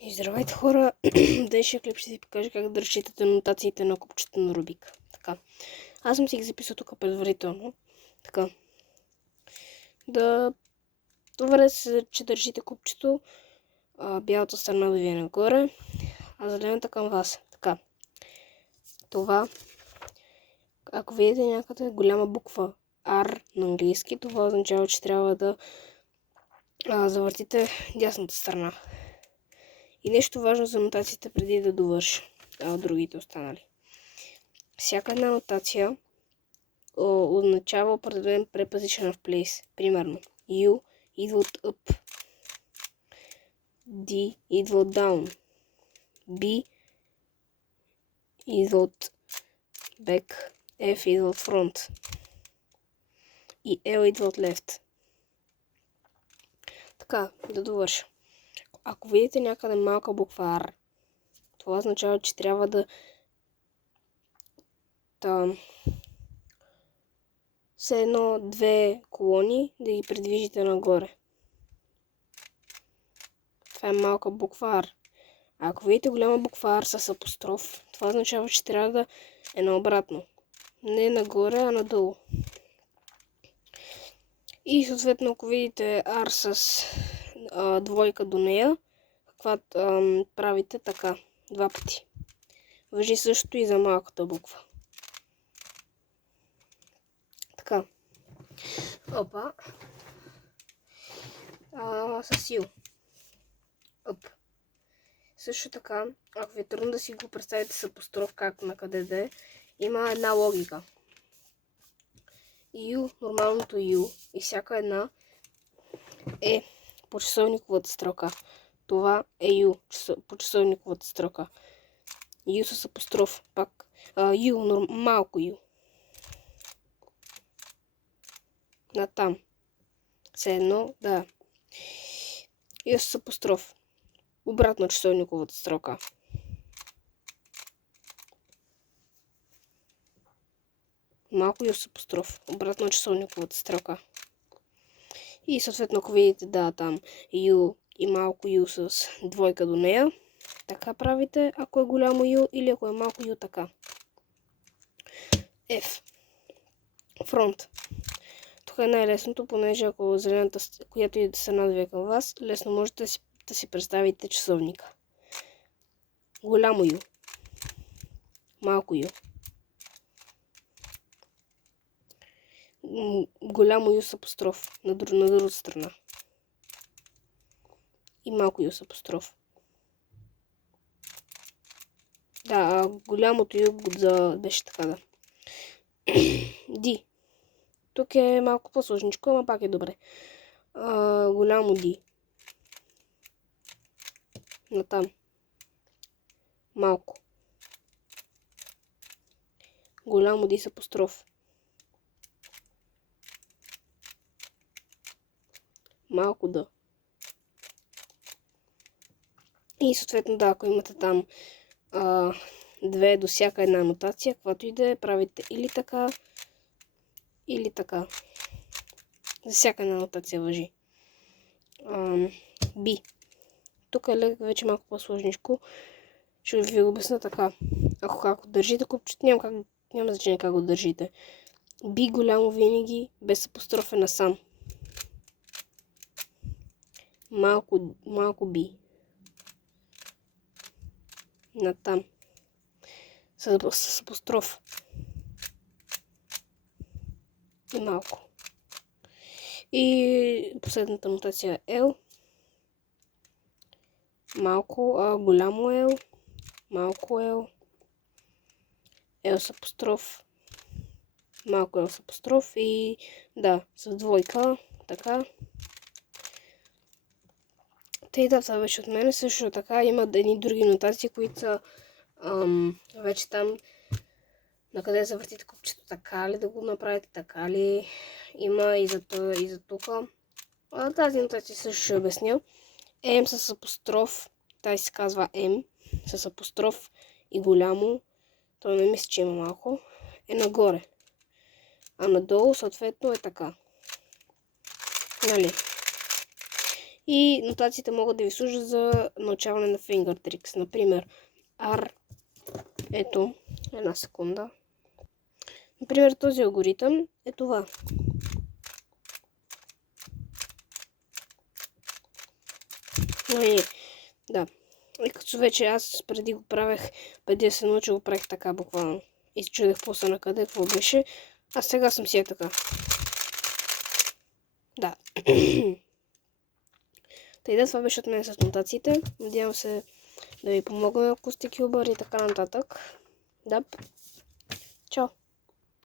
И здравейте хора, днешния клип ще ви покажа как да разчитате нотациите на купчето на Рубик. Така, аз съм си ги записал тук предварително. Така, добре се, че държите купчето, бялата страна да ви е нагоре, а зелената към вас. Така, това, ако видите някъде голяма буква R на английски, това означава, че трябва да завъртите дясната страна. И нещо важно за нотациите преди да довърша другите останали. Всяка една нотация означава определен preposition of place. Примерно, U идва от up, D идва от down, B идва от back, F идва от front и L идва от left. Така, да довърша. Ако видите някъде малка буква R, това означава, че трябва да все едно-две колони да ги придвижите нагоре. Това е малка буква R. А ако видите голяма буква R с апостроф, това означава, че трябва да е наобратно. Не нагоре, а надолу. И съответно, ако видите R с двойка до нея, правите така, два пъти. Важи също и за малката буква. Така. Опа. С U. Up. Също така, ако ви е трудно да си го представите с апостроф, как на къде да е, има една логика. U, нормалното U и всяка една е по часовниковата строка. Това е U по часовниковата строка. U с апостроф, пак. U, малко U. Натам. Все едно, да. U с апостроф. Обратно часовниковата строка. Малко U с апостроф. Обратно часовниковата строка. И съответно, ако видите, да, там U и малко U с двойка до нея, така правите, ако е голямо U, или ако е малко U, така. F. Фронт. Тук е най-лесното, понеже ако зелената, която и да се надвие към вас, лесно можете да си представите часовника. Голямо U. Малко U. Голямо U с апостроф на другата страна. И малко U с апостроф. Да, голямото U беше така, да. D. Тук е малко по-сложничко, ама пак е добре. Голямо D. Натам. Малко. Голямо D с апостроф. Малко D. И съответно, да, ако имате там две до всяка една нотация, каквато и да е, правите или така, или така. За всяка една нотация важи. B. Тук е вече малко по-сложничко. Ще ви обясня така. Ако държите купчето, няма значение как го държите. B голямо винаги, без апостроф е насам. Малко B. Натам. С апостроф. И малко. И последната нотация е L. Малко, голямо L. Малко L. L с апостроф. Малко L с апостроф и да, с двойка. Така. Тъй да, това беше от мен. Също така има едни други нотации, които са вече там на къде завъртите купчето, така ли да го направите, така ли. Има и за тук. Тази нотация също ще обясня. М с апостроф, тази се казва М с апостроф и голямо, то не мисля, че има малко, е нагоре. А надолу съответно е така. Нали? И нотациите могат да ви служат за научаване на finger tricks. Например, R. Ето, една секунда. Например, този алгоритъм е това. Да. И като вече аз преди го правех, преди да се науча, го правих така буквално. И се чудех после на къде, какво беше. А сега съм си е така. Да. Тъй да, това беше от мен с нотациите. Надявам се да ви помогна, ако сте кюбър и така нататък. Да.